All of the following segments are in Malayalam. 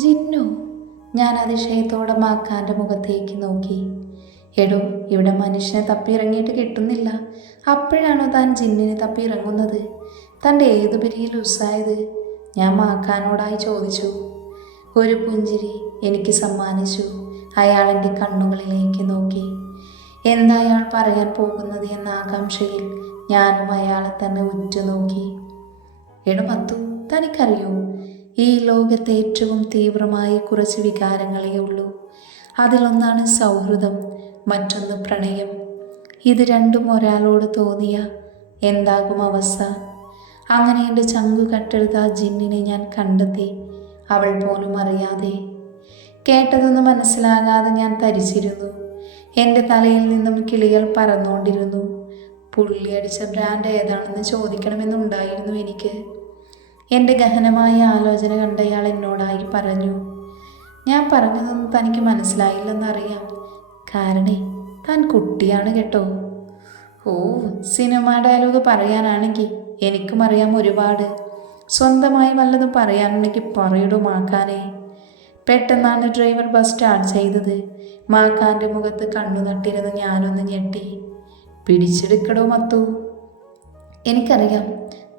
ജിന്നു? ഞാൻ അതിശയത്തോടെ മാക്കാൻ്റെ മുഖത്തേക്ക് നോക്കി. എടോ, ഇവിടെ മനുഷ്യനെ തപ്പിയിറങ്ങിയിട്ട് കിട്ടുന്നില്ല. അപ്പോഴാണോ താൻ ജിന്നിനെ തപ്പിയിറങ്ങുന്നത്? തൻ്റെ ഏതു പിരിയിൽ ഉസ്സായത്? ഞാൻ മാക്കാനോടായി ചോദിച്ചു. ഒരു പുഞ്ചിരി എനിക്ക് സമ്മാനിച്ചു. അയാൾ എൻ്റെ കണ്ണുകളിലേക്ക് നോക്കി. എന്താ അയാൾ പറയാൻ പോകുന്നത് എന്ന ആകാംക്ഷയിൽ ഞാനും അയാളെ തന്നെ ഉറ്റുനോക്കി. എടോ മത്തു, തനിക്കറിയോ, ഈ ലോകത്തെ ഏറ്റവും തീവ്രമായ കുറച്ച് വികാരങ്ങളേ ഉള്ളൂ. അതിലൊന്നാണ് സൗഹൃദം, മറ്റൊന്ന് പ്രണയം. ഇത് രണ്ടും ഒരാളോട് തോന്നിയ എന്താകും അവസ്ഥ? അങ്ങനെ എൻ്റെ ചങ്കു കട്ടെടുത്ത ആ ജിന്നിനെ ഞാൻ കണ്ടെത്തി, അവൾ പോലും അറിയാതെ. കേട്ടതൊന്നും മനസ്സിലാകാതെ ഞാൻ തരിച്ചിരുന്നു. എൻ്റെ തലയിൽ നിന്നും കിളികൾ പറന്നുകൊണ്ടിരുന്നു. പുള്ളി അടിച്ച ബ്രാൻഡ് ഏതാണെന്ന് ചോദിക്കണമെന്നുണ്ടായിരുന്നു എനിക്ക്. എൻ്റെ ഗഹനമായ ആലോചന കണ്ടയാൾ എന്നോടായി പറഞ്ഞു. ഞാൻ പറഞ്ഞതൊന്നും തനിക്ക് മനസ്സിലായില്ലെന്നറിയാം. കാരണേ, താൻ കുട്ടിയാണ് കേട്ടോ. ഓ, സിനിമ ഡയലോഗ് പറയാനാണെങ്കിൽ എനിക്കും അറിയാം ഒരുപാട്. സ്വന്തമായി വല്ലതും പറയാനുണ്ടെങ്കിൽ പറയടോ മാക്കാനെ. പെട്ടെന്നാണ് ഡ്രൈവർ ബസ് സ്റ്റാർട്ട് ചെയ്തത്. മാക്കാൻ്റെ മുഖത്ത് കണ്ണു നട്ടിരുന്ന് ഞാനൊന്ന് ഞെട്ടി. പിടിച്ചെടുക്കടോ മത്തു. എനിക്കറിയാം,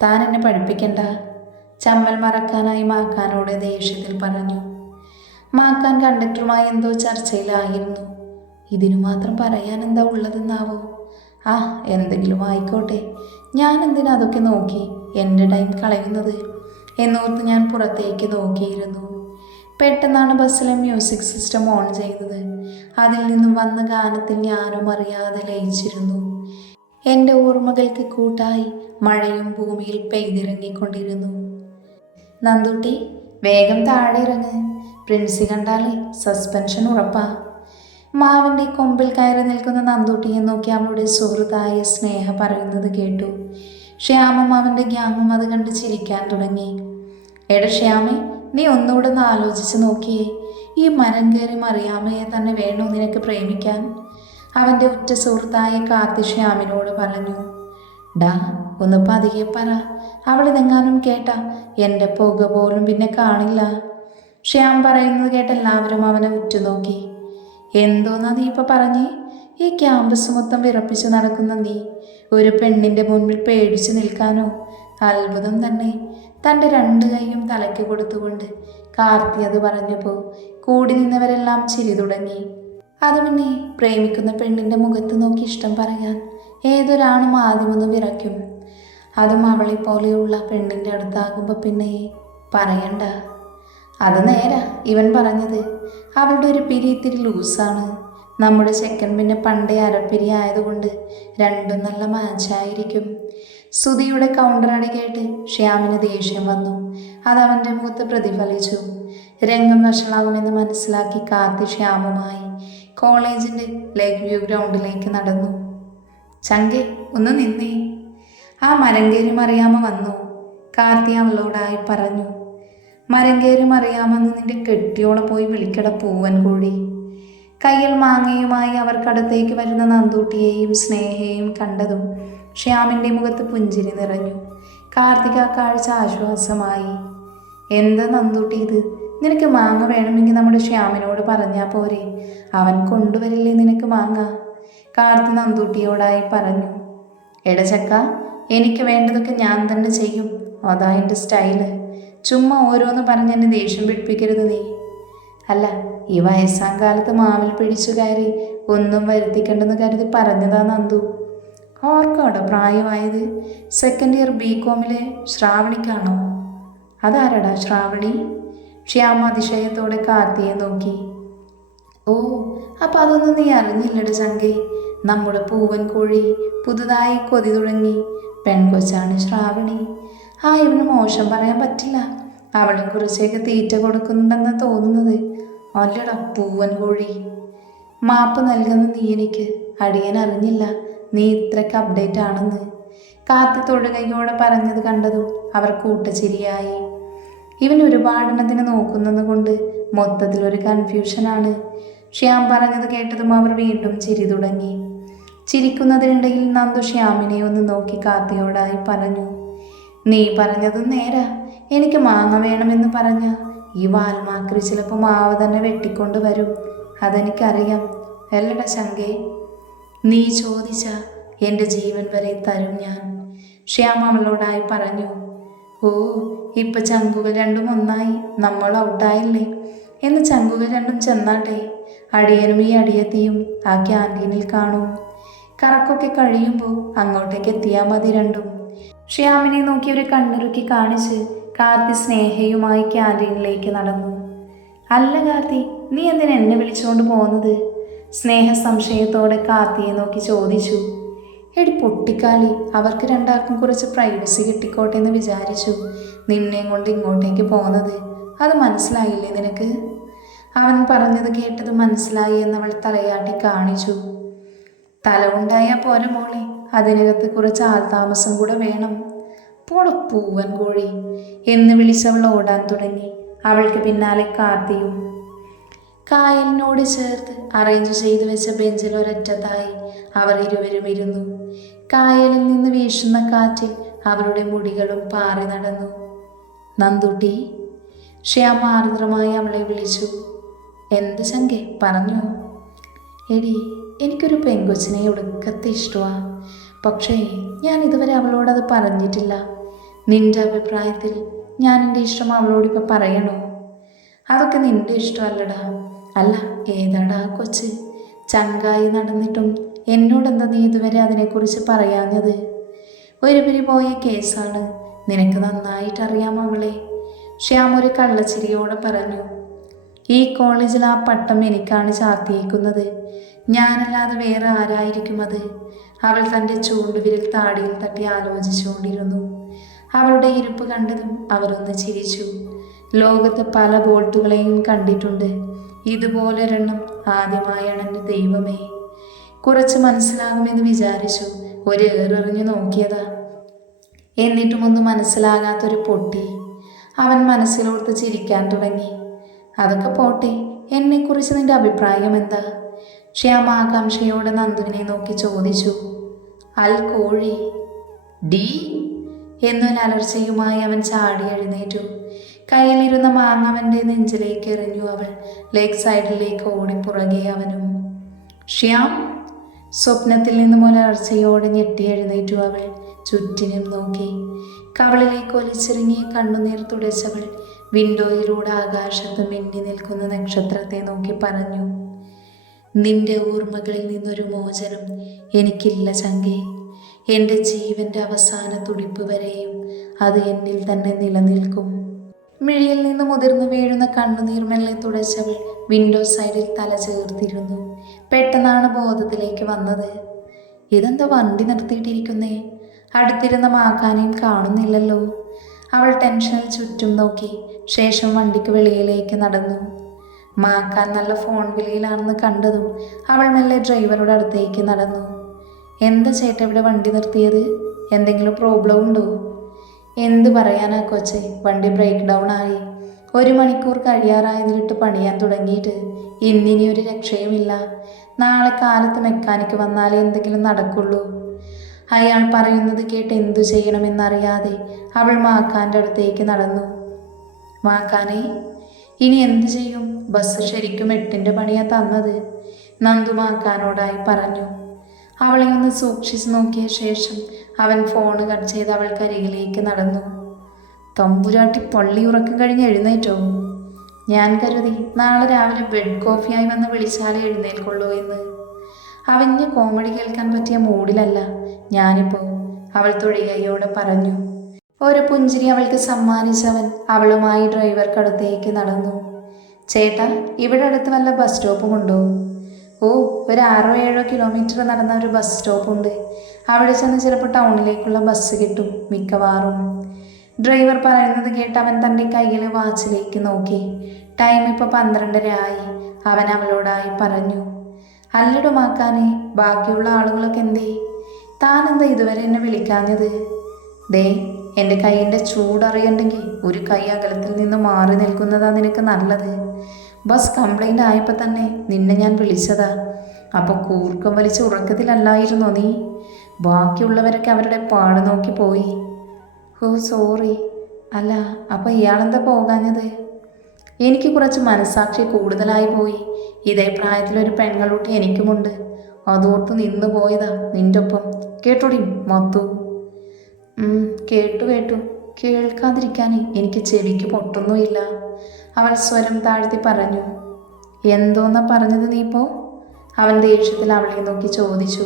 താൻ എന്നെ പഠിപ്പിക്കണ്ട. ചമ്മൽ മറക്കാനായി മാക്കാനോട് ദേഷ്യത്തിൽ പറഞ്ഞു. മാക്കാൻ കണ്ടക്ടറുമായി എന്തോ ചർച്ചയിലായിരുന്നു. ഇതിനു മാത്രം പറയാൻ എന്താ ഉള്ളതെന്നാവോ? ആ, എന്തെങ്കിലും ആയിക്കോട്ടെ. ഞാൻ എന്തിനാ അതൊക്കെ നോക്കി എൻ്റെ ടൈം കളയുന്നത് എന്നോർത്ത് ഞാൻ പുറത്തേക്ക് നോക്കിയിരുന്നു. പെട്ടെന്നാണ് ബസ്സിലെ മ്യൂസിക് സിസ്റ്റം ഓൺ ചെയ്തത്. അതിൽ നിന്നും വന്ന ഗാനത്തിൽ ഞാനും അറിയാതെ ലയിച്ചിരുന്നു. എൻ്റെ ഓർമ്മകൾക്ക് കൂട്ടായി മഴയും ഭൂമിയിൽ പെയ്തിറങ്ങിക്കൊണ്ടിരുന്നു. നന്ദൂട്ടി, വേഗം താഴെ ഇറങ്ങ്. പ്രിൻസി കണ്ടാലേ സസ്പെൻഷൻ ഉറപ്പാ. മാവിൻ്റെ കൊമ്പിൽ കയറി നിൽക്കുന്ന നന്ദൂട്ടിയെ നോക്കി അവളുടെ സുഹൃത്തായ സ്നേഹ പറയുന്നത് കേട്ടു. ശ്യാമും അവൻ്റെ ഗ്യാങ്ങും അത് കണ്ട് ചിരിക്കാൻ തുടങ്ങി. എടാ ശ്യാമേ, നീ ഒന്നുകൂടെ ഒന്ന് ആലോചിച്ച് നോക്കിയേ. ഈ മരം കയറി മറിയാമയെ തന്നെ വേണോ നിനക്ക് പ്രേമിക്കാൻ? അവൻ്റെ ഉറ്റ സുഹൃത്തായ കാർത്തി ശ്യാമിനോട് പറഞ്ഞു. ഡാ, ഒന്ന് പതിയെ പറ. അവളിതെങ്ങാനും കേട്ട എൻ്റെ പുക പോലും പിന്നെ കാണില്ല. ശ്യാം പറയുന്നത് കേട്ട് എല്ലാവരും അവനെ ഉറ്റുനോക്കി. എന്തോന്നാ നീ ഇപ്പം പറഞ്ഞേ? ഈ ക്യാമ്പസ് മൊത്തം വിറപ്പിച്ച് നടക്കുന്ന നീ ഒരു പെണ്ണിൻ്റെ മുൻപിൽ പേടിച്ചു നിൽക്കാനോ? അത്ഭുതം തന്നെ. തൻ്റെ രണ്ട് കൈയും തലയ്ക്ക് കൊടുത്തുകൊണ്ട് കാർത്തി അത് പറഞ്ഞപ്പോൾ കൂടി നിന്നവരെല്ലാം ചിരി തുടങ്ങി. അത് പിന്നെ പ്രേമിക്കുന്ന പെണ്ണിൻ്റെ മുഖത്ത് നോക്കി ഇഷ്ടം പറയാൻ ഏതൊരാണും ആദ്യമൊന്ന് വിറയ്ക്കും. അതും അവളെപ്പോലെയുള്ള പെണ്ണിൻ്റെ അടുത്താകുമ്പോൾ പിന്നെ പറയണ്ട. അത് നേരാ ഇവൻ പറഞ്ഞത്. അവളുടെ ഒരു പിരി ഇത്തിരി ലൂസാണ്. നമ്മുടെ ചെക്കൻ പിന്നെ പണ്ടേ അരപ്പിരി ആയതുകൊണ്ട് രണ്ടും നല്ല മാച്ചായിരിക്കും. സുധിയുടെ കൗണ്ടർ അടി കേട്ട് ശ്യാമിന് ദേഷ്യം വന്നു. അതവൻ്റെ മുഖത്ത് പ്രതിഫലിച്ചു. രംഗം വഷളാകുമെന്ന് മനസ്സിലാക്കി കാർത്തി ശ്യാമുമായി കോളേജിൻ്റെ ലേക്ക് വ്യൂ ഗ്രൗണ്ടിലേക്ക് നടന്നു. ചങ്കെ, ഒന്ന് നിന്നേ. ആ മരങ്കേരി മറിയാമ്മ വന്നു, കാർത്തി അവളോടായി പറഞ്ഞു. മരങ്കേരി മറിയാമെന്ന് നിന്റെ കെട്ടിയോളെ പോയി വിളിക്കട പൂവൻ കോഴി. കയ്യിൽ മാങ്ങയുമായി അവർക്കടുത്തേക്ക് വരുന്ന നന്ദൂട്ടിയെയും സ്നേഹയെയും കണ്ടതും ശ്യാമിൻ്റെ മുഖത്ത് പുഞ്ചിരി നിറഞ്ഞു. കാർത്തിക കാഴ്ച ആശ്വാസമായി. എന്താ നന്ദൂട്ടി ഇത്? നിനക്ക് മാങ്ങ വേണമെങ്കിൽ നമ്മുടെ ശ്യാമിനോട് പറഞ്ഞാൽ പോരെ, അവൻ കൊണ്ടുവരില്ലേ നിനക്ക് മാങ്ങ? കാർത്തി നന്ദൂട്ടിയോടായി പറഞ്ഞു. എടച്ചക്ക, എനിക്ക് വേണ്ടതൊക്കെ ഞാൻ തന്നെ ചെയ്യും. അതാ എൻ്റെ സ്റ്റൈല്. ചുമ്മാ ഓരോന്ന് പറഞ്ഞ് എന്നെ ദേഷ്യം പിടിപ്പിക്കരുത് നീ. അല്ല, ഈ വയസ്സാം കാലത്ത് മാവിൽ പിടിച്ചു കയറി ഒന്നും വരുത്തിക്കണ്ടെന്ന് കരുതി പറഞ്ഞതാ നന്ദു. ഓർക്കാടോ പ്രായമായത്? സെക്കൻഡ് ഇയർ BComലെ ശ്രാവണിക്കാണോ? അതാരടാ ശ്രാവണി? ശ്യാമ അതിശയത്തോടെ കാർത്തിയെ നോക്കി. ഓ, അപ്പം അതൊന്നും നീ അറിഞ്ഞില്ലട ചങ്കേ. നമ്മുടെ പൂവൻ കോഴി പുതുതായി കൊതി തുടങ്ങി. പെൺകൊച്ചാണ് ശ്രാവണി. ആ, ഇവന് മോശം പറയാൻ പറ്റില്ല. അവളും കുറച്ചൊക്കെ തീറ്റ കൊടുക്കുന്നുണ്ടെന്നാണ് തോന്നുന്നത്. അല്ലടാ പൂവൻ കോഴി. മാപ്പ് നൽകുന്ന നീ എനിക്ക്. അടിയൻ അറിഞ്ഞില്ല നീ ഇത്രയ്ക്ക് അപ്ഡേറ്റ് ആണെന്ന്. കാർത്തി തൊടുകൈയോടെ പറഞ്ഞത് കണ്ടതും അവർ കൂട്ടച്ചിരിയായി. ഇവൻ ഒരുപാടെണ്ണത്തിന് നോക്കുന്നത് കൊണ്ട് മൊത്തത്തിലൊരു കൺഫ്യൂഷനാണ്. ശ്യാം പറഞ്ഞത് കേട്ടതും അവർ വീണ്ടും ചിരി തുടങ്ങി. ചിരിക്കുന്നതിനിടയിൽ നന്ദു ശ്യാമിനെ ഒന്ന് നോക്കി കാർത്തിയോടായി പറഞ്ഞു. നീ പറഞ്ഞതും നേരാ. എനിക്ക് മാങ്ങ വേണമെന്ന് പറഞ്ഞ ഈ വാൽമാക്രി ചിലപ്പോൾ മാവ് തന്നെ വെട്ടിക്കൊണ്ട് വരും. അതെനിക്കറിയാം. അല്ലടാ ശങ്കേ, നീ ചോദിച്ച എൻ്റെ ജീവൻ വരെ തരും ഞാൻ, ശ്യാം അവളോടായി പറഞ്ഞു. ഓ, ഇപ്പൊ ചങ്കുകൾ രണ്ടും ഒന്നായി, നമ്മൾ ഔട്ടായില്ലേ എന്ന് ചങ്കുകൾ രണ്ടും ചെന്നാട്ടെ. അടിയനും ഈ അടിയത്തിയും ആ ക്യാൻറ്റീനിൽ കാണും. കറക്കൊക്കെ കഴിയുമ്പോൾ അങ്ങോട്ടേക്ക് എത്തിയാൽ മതി രണ്ടും. ശ്യാമിനെ നോക്കി ഒരു കണ്ണിറുക്കി കാണിച്ച് കാർത്തി സ്നേഹയുമായി ക്യാൻറ്റീനിലേക്ക് നടന്നു. അല്ല കാർത്തി, നീ എന്തിനാ എന്നെ വിളിച്ചുകൊണ്ട് പോകുന്നത്? സ്നേഹ സംശയത്തോടെ കാർത്തിയെ നോക്കി ചോദിച്ചു. എടി പൊട്ടിക്കാളി, അവർക്ക് രണ്ടാൾക്കും കുറച്ച് പ്രൈവസി കിട്ടിക്കോട്ടെ എന്ന് വിചാരിച്ചു നിന്നെയും കൊണ്ട് ഇങ്ങോട്ടേക്ക് പോകുന്നത്. അത് മനസ്സിലായില്ലേ നിനക്ക്? അവൻ പറഞ്ഞത് കേട്ടത് മനസ്സിലായി എന്നവൾ തലയാട്ടി കാണിച്ചു. തല ഉണ്ടായാൽ പോരെ മോളെ, അതിനകത്ത് കുറച്ച് ആൾതാമസം കൂടെ വേണം. പോട പൂവൻ കോഴി എന്ന് വിളിച്ചവൾ ഓടാൻ തുടങ്ങി. അവൾക്ക് പിന്നാലെ കാർത്തിയും. കായലിനോട് ചേർത്ത് അറേഞ്ച് ചെയ്തു വെച്ച ബെഞ്ചിൽ ഒരറ്റത്തായി അവർ ഇരുവരും ഇരുന്നു. കായലിൽ നിന്ന് വീശുന്ന കാറ്റിൽ അവരുടെ മുടികളും പാറി നടന്നു. നന്ദുട്ടി, ശ്യാം ആർദ്രമായി അവളെ വിളിച്ചു. എന്ത് ശങ്കേ, പറഞ്ഞോ? എടി, എനിക്കൊരു പെങ്കൊച്ചിനെ ഒടുക്കത്തെ ഇഷ്ടമാണ്. പക്ഷേ ഞാൻ ഇതുവരെ അവളോടത് പറഞ്ഞിട്ടില്ല. നിന്റെ അഭിപ്രായത്തിൽ ഞാൻ എൻ്റെ ഇഷ്ടം അവളോടിപ്പോൾ പറയണോ? അതൊക്കെ നിന്റെ ഇഷ്ടമല്ലടാ. അല്ല, ഏതാടാ കൊച്ച്? ചങ്കായി നടന്നിട്ടും എന്നോടെന്താ നീ ഇതുവരെ അതിനെക്കുറിച്ച് പറയാഞ്ഞത്? ഒരു പിരി പോയ കേസാണ്. നിനക്ക് നന്നായിട്ടറിയാം അവളെ. ശ്യാം ഒരു കള്ളച്ചിരിയോടെ പറഞ്ഞു. ഈ കോളേജിൽ ആ പട്ടം എനിക്കാണ് ചാർത്തിയേക്കുന്നത്. ഞാനല്ലാതെ വേറെ ആരായിരിക്കും അത്? അവൾ തൻ്റെ ചൂണ്ടുവിരൽ താടിയിൽ തട്ടി ആലോചിച്ചുകൊണ്ടിരുന്നു. അവളുടെ ഇരിപ്പ് കണ്ടതും അവരൊന്ന് ചിരിച്ചു. ലോകത്ത് പല ബോൾട്ടുകളെയും കണ്ടിട്ടുണ്ട്, ഇതുപോലൊരെണ്ണം ആദ്യമായാണ് എൻ്റെ ദൈവമേ. കുറച്ച് മനസ്സിലാകുമെന്ന് വിചാരിച്ചു ഒരു ഏറെറിഞ്ഞു നോക്കിയതാ. എന്നിട്ടും ഒന്നും മനസ്സിലാകാത്തൊരു പൊട്ടി. അവൻ മനസ്സിലോർത്ത് ചിരിക്കാൻ തുടങ്ങി. അതൊക്കെ പോട്ടെ, എന്നെക്കുറിച്ച് നിന്റെ അഭിപ്രായം എന്താ? ശ്യാം ആകാംക്ഷയോടെ നന്ദുവിനെ നോക്കി ചോദിച്ചു. അൽ കോഴി ഡി എന്നൊരു അലർച്ചയുമായി അവൻ ചാടി എഴുന്നേറ്റു. കയ്യിലിരുന്ന മാങ്ങ അവൻ്റെ നെഞ്ചിലേക്ക് എറിഞ്ഞു അവൾ. ലെഗ് സൈഡിലേക്ക് ഓടി പുറകെ അവനും. ശ്യാം, സ്വപ്നത്തിൽ നിന്നും ഒരർച്ചയോടെ ഞെട്ടി എഴുന്നേറ്റു അവൾ. ചുറ്റിനും നോക്കി. കവളിലേക്ക് ഒലിച്ചിറങ്ങിയ കണ്ണുനീർ തുടച്ചവൾ വിൻഡോയിലൂടെ ആകാശത്ത് മിന്നി നിൽക്കുന്ന നക്ഷത്രത്തെ നോക്കി പറഞ്ഞു. നിന്റെ ഓർമ്മകളിൽ നിന്നൊരു മോചനം എനിക്കില്ല ചങ്കേ. എൻ്റെ ജീവൻ്റെ അവസാന തുടിപ്പ് വരെയും അത് എന്നിൽ തന്നെ നിലനിൽക്കും. മിഴിയിൽ നിന്ന് മുതിർന്നു വീഴുന്ന കണ്ണുനീർ മെല്ലെ തുടച്ചവൾ വിൻഡോ സൈഡിൽ തല ചേർത്തിരുന്നു. പെട്ടെന്നാണ് ബോധത്തിലേക്ക് വന്നത്. ഇതെന്താ വണ്ടി നിർത്തിയിട്ടിരിക്കുന്നേ? അടുത്തിരുന്ന മാക്കാനെയും കാണുന്നില്ലല്ലോ. അവൾ ടെൻഷനിൽ ചുറ്റും നോക്കി. ശേഷം വണ്ടിക്ക് വെളിയിലേക്ക് നടന്നു. മാക്കാൻ നല്ല ഫോൺ വിളിയിലാണെന്ന് കണ്ടതും അവൾ മെല്ലെ ഡ്രൈവറുടെ അടുത്തേക്ക് നടന്നു. എന്താ ചേട്ടാ ഇവിടെ വണ്ടി നിർത്തിയത്? എന്തെങ്കിലും പ്രോബ്ലം ഉണ്ടോ? എന്ത് പറയാനാ കൊച്ചെ, വണ്ടി ബ്രേക്ക് ഡൗൺ ആയി. 1 മണിക്കൂർ കഴിയാറായതിലിട്ട് പണിയാൻ തുടങ്ങിയിട്ട് ഇന്നിനി ഒരു രക്ഷയുമില്ല. നാളെ കാലത്ത് മെക്കാനിക്ക് വന്നാലേ എന്തെങ്കിലും നടക്കുള്ളൂ. അയാൾ പറയുന്നത് കേട്ട് എന്തു ചെയ്യണമെന്നറിയാതെ അവൾ മാക്കാൻ്റെ അടുത്തേക്ക് നടന്നു. മാക്കാനെ, ഇനി എന്തു ചെയ്യും? ബസ് ശരിക്കും 8ൻ്റെ പണിയാ തന്നത്, നന്ദു മാക്കാനോടായി പറഞ്ഞു. അവളെ ഒന്ന് സൂക്ഷിച്ചു നോക്കിയ ശേഷം അവൻ ഫോണ് കട്ട് ചെയ്ത് അവൾക്കരികിലേക്ക് നടന്നു. തമ്പുരാട്ടി പള്ളി ഉറക്കം കഴിഞ്ഞ് എഴുന്നേറ്റോ? ഞാൻ കരുതി നാളെ രാവിലെ ബെഡ് കോഫിയായി വന്ന് വിളിച്ചാലേ എഴുന്നേൽക്കുള്ളൂ എന്ന്. അവന് കോമഡി കേൾക്കാൻ പറ്റിയ മൂഡിലല്ല ഞാനിപ്പോൾ, അവൾ തൊഴികയോടെ പറഞ്ഞു. ഒരു പുഞ്ചിരി അവൾക്ക് സമ്മാനിച്ചവൻ അവളുമായി ഡ്രൈവർക്കടുത്തേക്ക് നടന്നു. ചേട്ടാ, ഇവിടെ അടുത്ത് വല്ല ബസ് സ്റ്റോപ്പുമുണ്ടോ? ഓ, ഒരു 6-7 കിലോമീറ്റർ നടന്ന ഒരു ബസ് സ്റ്റോപ്പുണ്ട്. അവിടെ ചെന്ന് ചിലപ്പോൾ ടൗണിലേക്കുള്ള ബസ് കിട്ടും മിക്കവാറും. ഡ്രൈവർ പറയുന്നത് കേട്ട് അവൻ തൻ്റെ കയ്യിലെ വാച്ചിലേക്ക് നോക്കി. ടൈം ഇപ്പോൾ 12:30 ആയി. അവൻ അവളോടായി പറഞ്ഞു. അല്ലടുമാക്കാനെ, ബാക്കിയുള്ള ആളുകളൊക്കെ എന്തേ? താനെന്താ ഇതുവരെ എന്നെ വിളിക്കാഞ്ഞത്? ദേ, എൻ്റെ കൈയിൻ്റെ ചൂടറിയണ്ടെങ്കിൽ ഒരു കൈ അകലത്തിൽ നിന്ന് മാറി നിൽക്കുന്നതാ നിനക്ക് നല്ലത്. ബസ് കംപ്ലൈൻ്റ് ആയപ്പോൾ തന്നെ നിന്നെ ഞാൻ വിളിച്ചതാ. അപ്പോൾ കൂർക്കം വലിച്ച് ഉറക്കത്തിലല്ലായിരുന്നോ നീ? ബാക്കിയുള്ളവരൊക്കെ അവരുടെ പാട് നോക്കി പോയി. ഓ സോറി. അല്ല, അപ്പോൾ ഇയാളെന്താ പോകാഞ്ഞത്? എനിക്ക് കുറച്ച് മനസ്സാക്ഷി കൂടുതലായി പോയി. ഇതേ പ്രായത്തിലൊരു പെൺകുട്ടി എനിക്കുമുണ്ട്. അതോർത്ത് നിന്ന് പോയതാ നിൻ്റെ ഒപ്പം. കേട്ടോടി മൊത്തു. കേട്ടു. കേൾക്കാതിരിക്കാൻ എനിക്ക് ചെവിക്ക് പൊട്ടൊന്നുമില്ല. അവൾ സ്വരം താഴ്ത്തി പറഞ്ഞു. എന്തോന്നാ പറഞ്ഞത് നീ ഇപ്പോൾ? അവൻ ദേഷ്യത്തിൽ അവളെ നോക്കി ചോദിച്ചു.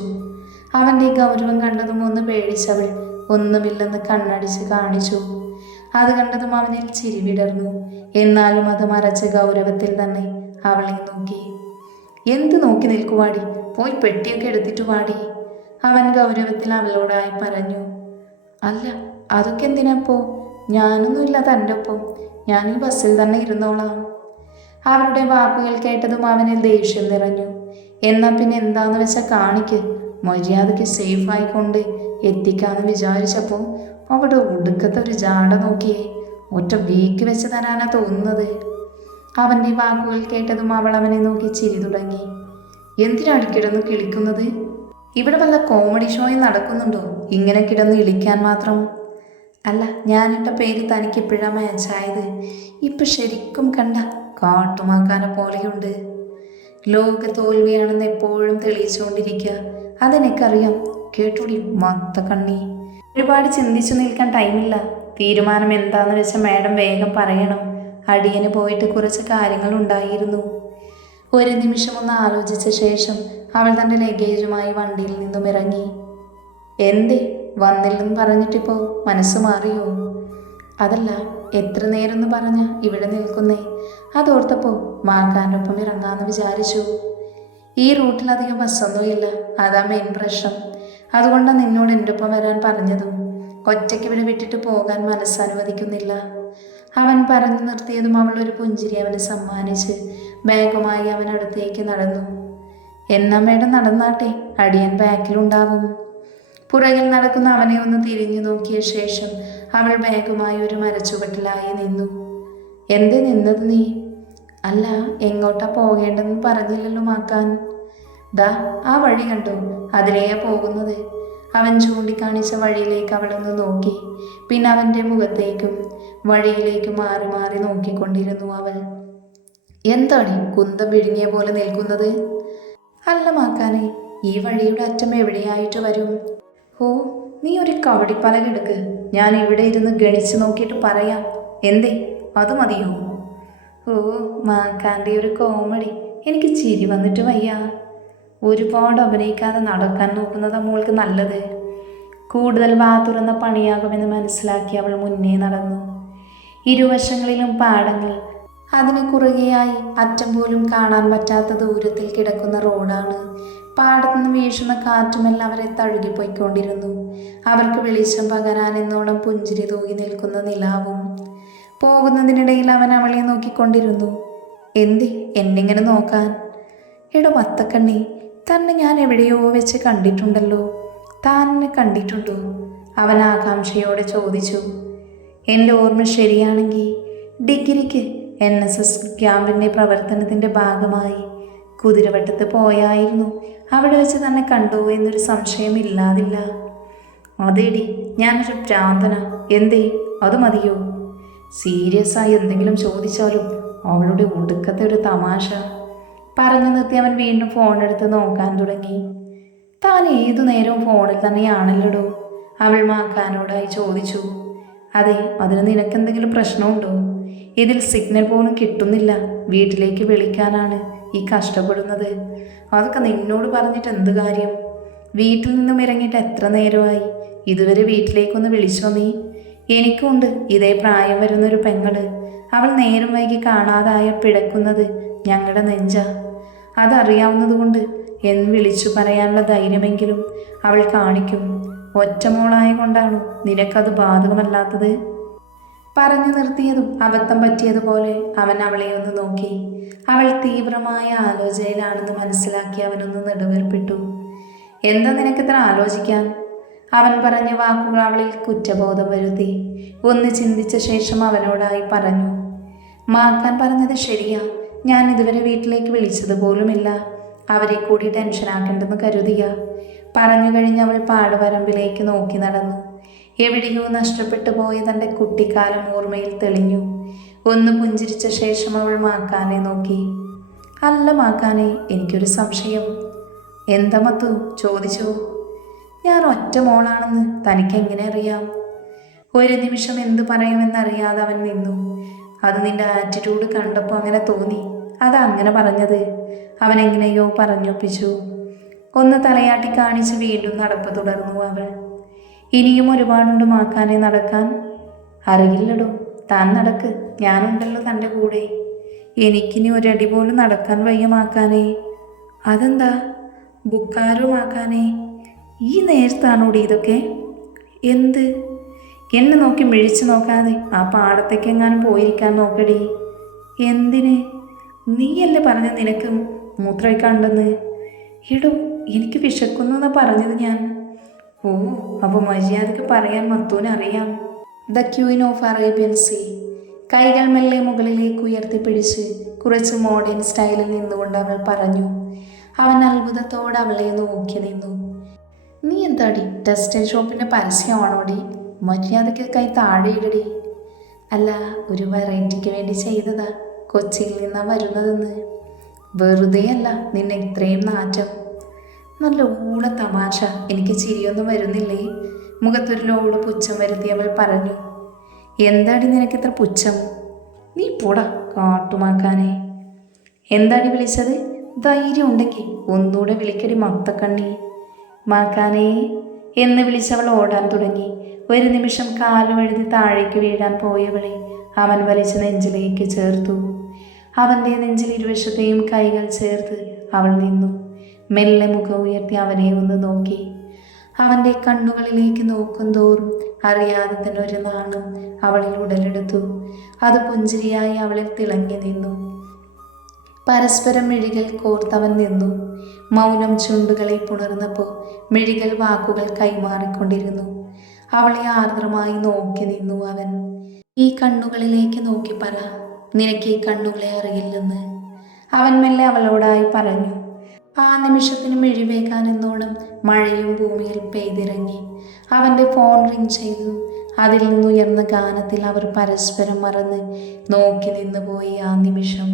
അവൻ്റെ ഗൗരവം കണ്ടതും ഒന്ന് പേടിച്ചവൾ ഒന്നുമില്ലെന്ന് കണ്ണടിച്ച് കാണിച്ചു. അത് കണ്ടതും അവനിൽ ചിരി വിടർന്നു. എന്നാലും അത് മറച്ച ഗൗരവത്തിൽ തന്നെ അവളെ നോക്കി. എന്ത് നോക്കി നിൽക്കുവാടി? പോയി പെട്ടിയൊക്കെ എടുത്തിട്ട് വാടി. അവൻ ഗൗരവത്തിൽ അവളോടായി പറഞ്ഞു. അല്ല, അതൊക്കെ എന്തിനപ്പോ? ഞാനൊന്നുമില്ല തൻ്റെ ഒപ്പം. ഞാൻ ഈ ബസ്സിൽ തന്നെ ഇരുന്നോളാം. അവരുടെ വാക്കുകൾ കേട്ടതും അവനിൽ ദേഷ്യം നിറഞ്ഞു. എന്നാൽ പിന്നെ എന്താന്ന് വെച്ചാൽ കാണിക്ക്. മര്യാദയ്ക്ക് സേഫായിക്കൊണ്ട് എത്തിക്കാന്ന് വിചാരിച്ചപ്പോൾ അവിടെ ഒടുക്കത്തെ ഒരു ജാട നോക്കിയേ. ഒറ്റ വീക്ക് വെച്ച് തരാനാ തോന്നുന്നത്. അവൻ്റെ വാക്കുകൾ കേട്ടതും അവൾ അവനെ നോക്കി ചിരി തുടങ്ങി. എന്തിനാണ് കിടന്ന് കിളിക്കുന്നത്? ഇവിടെ വല്ല കോമഡി ഷോയും നടക്കുന്നുണ്ടോ ഇങ്ങനെ കിടന്ന് ഇളിക്കാൻ മാത്രം? അല്ല, ഞാനിട്ട പേര് തനിക്ക് ഇപ്പോഴാ മാച്ചായത്. ഇപ്പം ശരിക്കും കണ്ട കാട്ടുമാക്കാനെ പോലെയുണ്ട്. ലോക തോൽവിയാണെന്ന് എപ്പോഴും തെളിയിച്ചുകൊണ്ടിരിക്കുക. അതെനിക്കറിയാം. കേട്ടോടി മത്ത കണ്ണി. ഒരുപാട് ചിന്തിച്ചു നിൽക്കാൻ ടൈമില്ല. തീരുമാനം എന്താന്ന് വെച്ചാൽ മാഡം വേഗം പറയണം. അടിയന് പോയിട്ട് കുറച്ച് കാര്യങ്ങളുണ്ടായിരുന്നു. ഒരു നിമിഷം ഒന്ന് ആലോചിച്ച ശേഷം അവൾ തൻ്റെ ലഗേജുമായി വണ്ടിയിൽ നിന്നും ഇറങ്ങി. എന്തേ വന്നില്ലെന്ന് പറഞ്ഞിട്ടിപ്പോൾ മനസ്സ് മാറിയോ? അതല്ല, എത്ര നേരം എന്ന് പറഞ്ഞ ഇവിടെ നിൽക്കുന്നേ. അതോർത്തപ്പോൾ മാക്കാൻ്റെ ഒപ്പം ഇറങ്ങാമെന്ന് വിചാരിച്ചു. ഈ റൂട്ടിലധികം ബസ്സൊന്നുമില്ല. അതാ മെയിൻ പ്രശ്നം. അതുകൊണ്ടാണ് നിന്നോട് എൻ്റെ ഒപ്പം വരാൻ പറഞ്ഞതും. ഒറ്റയ്ക്ക് ഇവിടെ വിട്ടിട്ട് പോകാൻ മനസ്സനുവദിക്കുന്നില്ല. അവൻ പറഞ്ഞു നിർത്തിയതും അവൾ ഒരു പുഞ്ചിരി അവന് സമ്മാനിച്ച് ബാഗുമായി അവനടുത്തേക്ക് നടന്നു. എന്നാ മേഡം നടന്നാട്ടെ, അടിയൻ ബാക്കിലുണ്ടാവും. പുറകിൽ നടക്കുന്ന അവനെ ഒന്ന് തിരിഞ്ഞു നോക്കിയ ശേഷം അവൾ ബാഗുമായി ഒരു മരച്ചുവട്ടിലായി നിന്നു. എന്തേ നിന്നത് നീ? അല്ല, എങ്ങോട്ടാ പോകേണ്ടെന്ന് പറഞ്ഞില്ലല്ലോ മാക്കാൻ. ദാ ആ വഴി കണ്ടോ, അതിലെയാ പോകുന്നത്. അവൻ ചൂണ്ടിക്കാണിച്ച വഴിയിലേക്ക് അവളൊന്ന് നോക്കി. പിന്നെ അവൻ്റെ മുഖത്തേക്കും വഴിയിലേക്കും മാറി മാറി നോക്കിക്കൊണ്ടിരുന്നു അവൾ. എന്താടി കുന്തം വിഴുങ്ങിയ പോലെ നിൽക്കുന്നത്? അല്ല മാക്കാനെ, ഈ വഴിയുടെ അറ്റം എവിടെയായിട്ട് വരും? ഓ, നീ ഒരു കവടിപ്പലകെടുക്ക്. ഞാൻ ഇവിടെ ഇരുന്ന് ഗണിച്ച് നോക്കിയിട്ട് പറയാം. എന്തേ, അത് മതിയോ? ഓ, മാക്കാൻ്റെ ഒരു കോമഡി. എനിക്ക് ചിരി വന്നിട്ട് വയ്യ. ഒരുപാട് അഭിനയിക്കാതെ നടക്കാൻ നോക്കുന്നതാ മോൾക്ക് നല്ലത്. കൂടുതൽ വാ തുറന്ന പണിയാകുമെന്ന് മനസ്സിലാക്കി അവൾ മുന്നേ നടന്നു. ഇരുവശങ്ങളിലും പാടങ്ങൾ. അതിന് കുറുകെയായി അറ്റം പോലും കാണാൻ പറ്റാത്ത ദൂരത്തിൽ കിടക്കുന്ന റോഡാണ്. പാടത്തുനിന്ന് വീശുന്ന കാറ്റുമെല്ലാം അവരെ തഴുകിപ്പോയിക്കൊണ്ടിരുന്നു. അവർക്ക് വെളിച്ചം പകരാൻ എന്നോണം പുഞ്ചിരി തൂകി നിൽക്കുന്ന നിലാവും. പോകുന്നതിനിടയിൽ അവൻ അവളെ നോക്കിക്കൊണ്ടിരുന്നു. എന്തി എന്നിങ്ങനെ നോക്കാൻ? എടോ മത്തക്കണ്ണി, തന്നെ ഞാൻ എവിടെയോ വെച്ച് കണ്ടിട്ടുണ്ടല്ലോ. താൻ എന്നെ കണ്ടിട്ടുണ്ടോ? അവൻ ആകാംക്ഷയോടെ ചോദിച്ചു. എൻ്റെ ഓർമ്മ ശരിയാണെങ്കിൽ ഡിഗ്രിക്ക് NSS ക്യാമ്പിൻ്റെ പ്രവർത്തനത്തിൻ്റെ ഭാഗമായി കുതിരവട്ടത്ത് പോയായിരുന്നു. അവിടെ വെച്ച് തന്നെ കണ്ടു എന്നൊരു സംശയമില്ലാതില്ല. അതേടി, ഞാനൊരു ഭ്രാന്തന. എന്തേ, അത് മതിയോ? സീരിയസ് ആയി എന്തെങ്കിലും ചോദിച്ചാലും അവളുടെ ഒടുക്കത്തെ ഒരു തമാശ. പറഞ്ഞു നിർത്തി അവൻ വീണ്ടും ഫോണെടുത്ത് നോക്കാൻ തുടങ്ങി. താൻ ഏതു നേരവും ഫോണിൽ തന്നെയാണല്ലോടോ? അവൾ മാക്കാനോടായി ചോദിച്ചു. അതെ, അതിന് നിനക്കെന്തെങ്കിലും പ്രശ്നമുണ്ടോ? ഇതിൽ സിഗ്നൽ പോലും കിട്ടുന്നില്ല. വീട്ടിലേക്ക് വിളിക്കാനാണ് ഈ കഷ്ടപ്പെടുന്നത്. അതൊക്കെ നിന്നോട് പറഞ്ഞിട്ട് എന്ത് കാര്യം? വീട്ടിൽ നിന്നും ഇറങ്ങിയിട്ട് എത്ര നേരമായി? ഇതുവരെ വീട്ടിലേക്കൊന്ന് വിളിച്ചോ നീ? എനിക്കുണ്ട് ഇതേ പ്രായം വരുന്നൊരു പെങ്ങള്. അവൾ നേരം വൈകി കാണാതായ പിടക്കുന്നത് ഞങ്ങളുടെ നെഞ്ച. അതറിയാവുന്നതുകൊണ്ട് എന്ന് വിളിച്ചു പറയാനുള്ള ധൈര്യമെങ്കിലും അവൾ കാണിക്കും. ഒറ്റമോളായ കൊണ്ടാണോ നിനക്കത് ബാധകമല്ലാത്തത്? പറഞ്ഞു നിർത്തിയതും അബദ്ധം പറ്റിയതുപോലെ അവൻ അവളെ ഒന്ന് നോക്കി. അവൾ തീവ്രമായ ആലോചനയിലാണെന്ന് മനസ്സിലാക്കി അവനൊന്ന് നെടുവേർപ്പിട്ടു. എന്താ നിനക്കിത്ര ആലോചിക്കാൻ? അവൻ പറഞ്ഞ വാക്കുകൾ അവളിൽ കുറ്റബോധം വരുത്തി. ഒന്ന് ചിന്തിച്ച ശേഷം അവനോടായി പറഞ്ഞു. മാക്കാൻ പറഞ്ഞത് ശരിയാ. ഞാൻ ഇതുവരെ വീട്ടിലേക്ക് വിളിച്ചതുപോലുമില്ല. അവരെ കൂടി ടെൻഷനാക്കേണ്ടെന്ന് കരുതിയ. പറഞ്ഞു കഴിഞ്ഞവൾ പാടവരമ്പിലേക്ക് നോക്കി നടന്നു. എവിടെയോ നഷ്ടപ്പെട്ടു പോയ തൻ്റെ കുട്ടിക്കാലം ഓർമ്മയിൽ തെളിഞ്ഞു. ഒന്ന് പുഞ്ചിരിച്ച ശേഷം അവൾ മാക്കാനെ നോക്കി. അല്ല മാക്കാനെ, എനിക്കൊരു സംശയം. എന്താ മത്തു, ചോദിച്ചോ. ഞാൻ ഒറ്റ മോളാണെന്ന് തനിക്കെങ്ങനെ അറിയാം? ഒരു നിമിഷം എന്തു പറയുമെന്നറിയാതെ അവൻ നിന്നു. അത് നിന്റെ ആറ്റിറ്റ്യൂഡ് കണ്ടപ്പോൾ അങ്ങനെ തോന്നി, അതാ അങ്ങനെ പറഞ്ഞത്. അവൻ എങ്ങനെയോ പറഞ്ഞൊപ്പിച്ചു. ഒന്ന് തലയാട്ടി കാണിച്ച് വീണ്ടും നടപ്പ് തുടർന്നു അവൾ. ഇനിയും ഒരുപാടുണ്ട് മാക്കാനെ നടക്കാൻ. അറിയില്ലടോ, താൻ നടക്ക്, ഞാനുണ്ടല്ലോ തൻ്റെ കൂടെ. എനിക്കിനി ഒരടി പോലും നടക്കാൻ വയ്യ മാക്കാനെ. അതെന്താ? ബുക്കാരോ മാക്കാനെ, ഈ നേരത്താണോടി ഇതൊക്കെ? എന്ത്? എന്നെ നോക്കി മിഴിച്ചു നോക്കാതെ ആ പാടത്തേക്കെങ്ങാനും പോയിരിക്കാൻ നോക്കടി. എന്തിന്? നീയല്ലേ പറഞ്ഞ നിനക്ക് മൂത്രമൊഴിക്കാണ്ടെന്ന്. എടോ, എനിക്ക് വിശക്കുന്നു എന്നാ പറഞ്ഞത് ഞാൻ. ഓ, അപ്പോൾ മര്യാദക്ക് പറയാൻ മത്തൂനറിയാം. The queen of Arabian sea. കൈകൾ മെല്ലെ മുകളിലേക്ക് ഉയർത്തിപ്പിടിച്ച് കുറച്ച് മോഡേൺ സ്റ്റൈലിൽ നിന്നുകൊണ്ട് അവൾ പറഞ്ഞു. അവൻ അത്ഭുതത്തോടെ അവളെ നോക്കി നിന്നു. നീ എന്താടി ടെക്സ്റ്റൈൽ ഷോപ്പിൻ്റെ പരസ്യമാണോടി? മര്യാദയ്ക്ക് കൈ താഴെയിടടി. അല്ല, ഒരു വെറൈറ്റിക്ക് വേണ്ടി ചെയ്തതാ. കൊച്ചിയിൽ നിന്നാ വരുന്നതെന്ന്. വെറുതെ അല്ല നിന്നെ ഇത്രയും നാറ്റം. നല്ല ഊള തമാശ. എനിക്ക് ചിരിയൊന്നും വരുന്നില്ലേ? മുഖത്തൊരു ലോട് പുച്ഛം വരുത്തി അവൾ പറഞ്ഞു. എന്താടി നിനക്കിത്ര പുച്ഛം? നീ പോടാ കാട്ടുമാക്കാനെ. എന്താടി വിളിച്ചത്? ധൈര്യം ഉണ്ടെങ്കിൽ ഒന്നുകൂടെ വിളിക്കടി മത്തക്കണ്ണി. മാക്കാനേ എന്ന് വിളിച്ചവൾ ഓടാൻ തുടങ്ങി. ഒരു നിമിഷം കാലുമെഴുതി താഴേക്ക് വീഴാൻ പോയവളെ അവൻ വലിച്ച് നെഞ്ചിലേക്ക് ചേർത്തു. അവൻ്റെ നെഞ്ചിൽ ഇരുവശത്തെയും കൈകൾ ചേർത്ത് അവൾ നിന്നു. മെല്ലെ മുഖം ഉയർത്തി അവനെ ഒന്ന് നോക്കി. അവൻ്റെ കണ്ണുകളിലേക്ക് നോക്കും തോറും അറിയാതെ തന്നെ ഒരു നാണം അവളിൽ ഉടലെടുത്തു. അത് പുഞ്ചിരിയായി അവളിൽ തിളങ്ങി നിന്നു. പരസ്പരം മിഴികൾ കോർത്തവൻ നിന്നു. മൗനം ചുണ്ടുകളെ പുണർന്നപ്പോൾ മിഴികൾ വാക്കുകൾ കൈമാറിക്കൊണ്ടിരുന്നു. അവളെ ആർദ്രമായി നോക്കി നിന്നു അവൻ. ഈ കണ്ണുകളിലേക്ക് നോക്കി പറ, നിനക്ക് ഈ കണ്ണുകളെ അറിയില്ലെന്ന് അവൻ മെല്ലെ അവളോടായി പറഞ്ഞു. ആ നിമിഷത്തിന് മിഴിവേക്കാനെന്നോണം മഴയും ഭൂമിയിൽ പെയ്തിറങ്ങി. അവൻ്റെ ഫോൺ റിങ് ചെയ്തു. അതിൽ നിന്നുയർന്ന ഗാനത്തിൽ അവർ പരസ്പരം മറന്ന് നോക്കി നിന്നുപോയി ആ നിമിഷം.